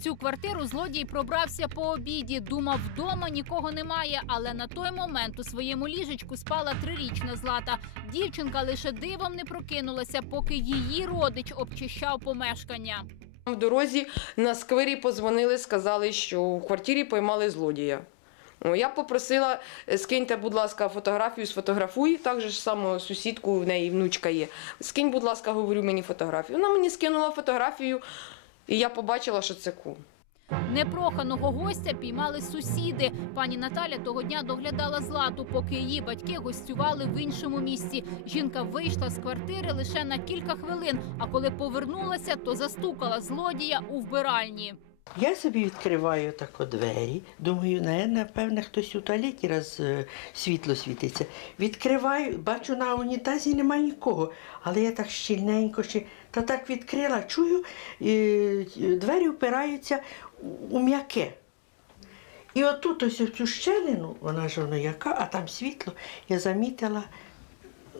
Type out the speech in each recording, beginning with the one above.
Цю квартиру злодій пробрався по обіді. Думав, вдома нікого немає, але на той момент у своєму ліжечку спала трирічна злата. Дівчинка лише дивом не прокинулася, поки її родич обчищав помешкання. В дорозі на сквері позвонили, сказали, що в квартирі поймали злодія. Я попросила, «Е, скиньте, будь ласка, фотографію, сфотографуй. Так же ж само сусідку, в неї внучка є. Скинь, будь ласка, говорю мені фотографію. Вона мені скинула фотографію, і я побачила, що це кум. Непроханого гостя піймали сусіди. Пані Наталя того дня доглядала злату, поки її батьки гостювали в іншому місці. Жінка вийшла з квартири лише на кілька хвилин. А коли повернулася, то застукала злодія у вбиральні. Я собі відкриваю тако двері. Думаю, не, напевне, хтось у туалеті раз е, світло світиться. Відкриваю, бачу, на унітазі немає нікого. Але я так щільненько ще та так відкрила, чую, е, двері впираються у- м'яке. І отут ось цю щелину, вона ж воно яка, а там світло, я замітила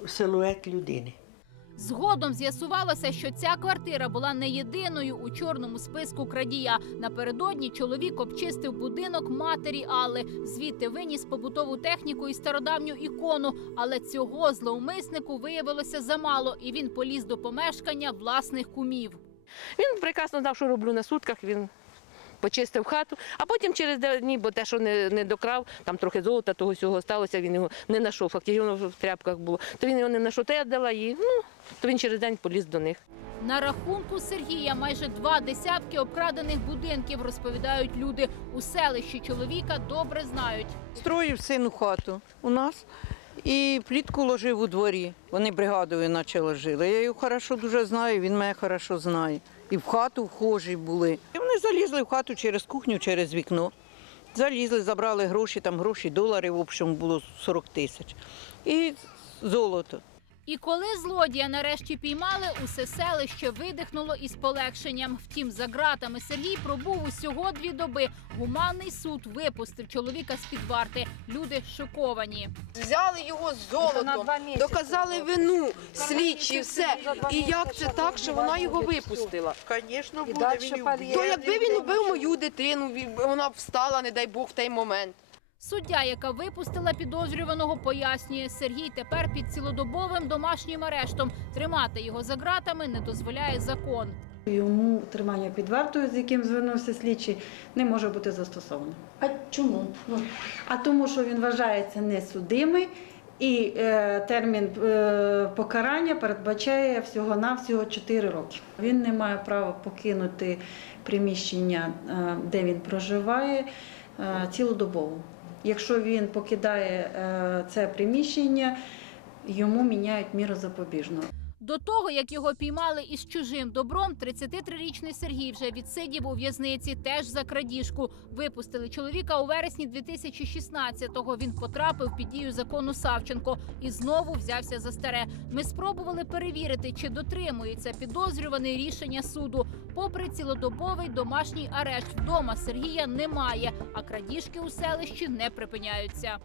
силует людини. Згодом з'ясувалося, що ця квартира була не єдиною у чорному списку крадія. Напередодні чоловік обчистив будинок матері Алли. Звідти виніс побутову техніку і стародавню ікону. Але цього зловмиснику виявилося замало, і він поліз до помешкання власних кумів. Він прекрасно знав, що роблю на сутках. Він почистив хату, а потім через дев'ять днів, бо те, що не, не докрав, там трохи золота того всього сталося, він його не знайшов. Фактично воно в тряпках було. То він його не знайшов, то я дала їй. Ну, то він через день поліз до них. На рахунку Сергія майже два десятки обкрадених будинків, розповідають люди. У селищі чоловіка добре знають. Строїв сину хату у нас і плітку ложив у дворі. Вони бригадою наче ложили. Я його хорошо дуже знаю, він мене хорошо знає. І в хату вхожі були. І вони залізли в хату через кухню, через вікно. Залізли, забрали гроші, там гроші, долари, в общем, було 40 тисяч. І золото. І коли злодія нарешті піймали, усе селище видихнуло із полегшенням. Втім, за ґратами Сергій пробув усього дві доби. Гуманний суд випустив чоловіка з під варти. Люди шоковані. Взяли його з золотом, доказали вину, слідчі, все. І як це так, що вона його випустила? Звісно, буде він. То якби він убив мою дитину, вона б встала, не дай Бог, в той момент. Суддя, яка випустила підозрюваного, пояснює, Сергій тепер під цілодобовим домашнім арештом. Тримати його за ґратами не дозволяє закон. Йому тримання під вартою, з яким звернувся слідчий, не може бути застосовано. А чому? Ну, А тому, що він вважається несудимий, і е, термін е, покарання передбачає всього-навсього 4 роки. Він не має права покинути приміщення, е, де він проживає, е, цілодобово. Якщо він покидає е, це приміщення, йому міняють міру запобіжного. До того, як його піймали із чужим добром, 33-річний Сергій вже відсидів у в'язниці теж за крадіжку. Випустили чоловіка у вересні 2016-го. Він потрапив під дію закону Савченко і знову взявся за старе. Ми спробували перевірити, чи дотримується підозрюваний рішення суду. Попри цілодобовий домашній арешт, вдома Сергія немає, а крадіжки у селищі не припиняються.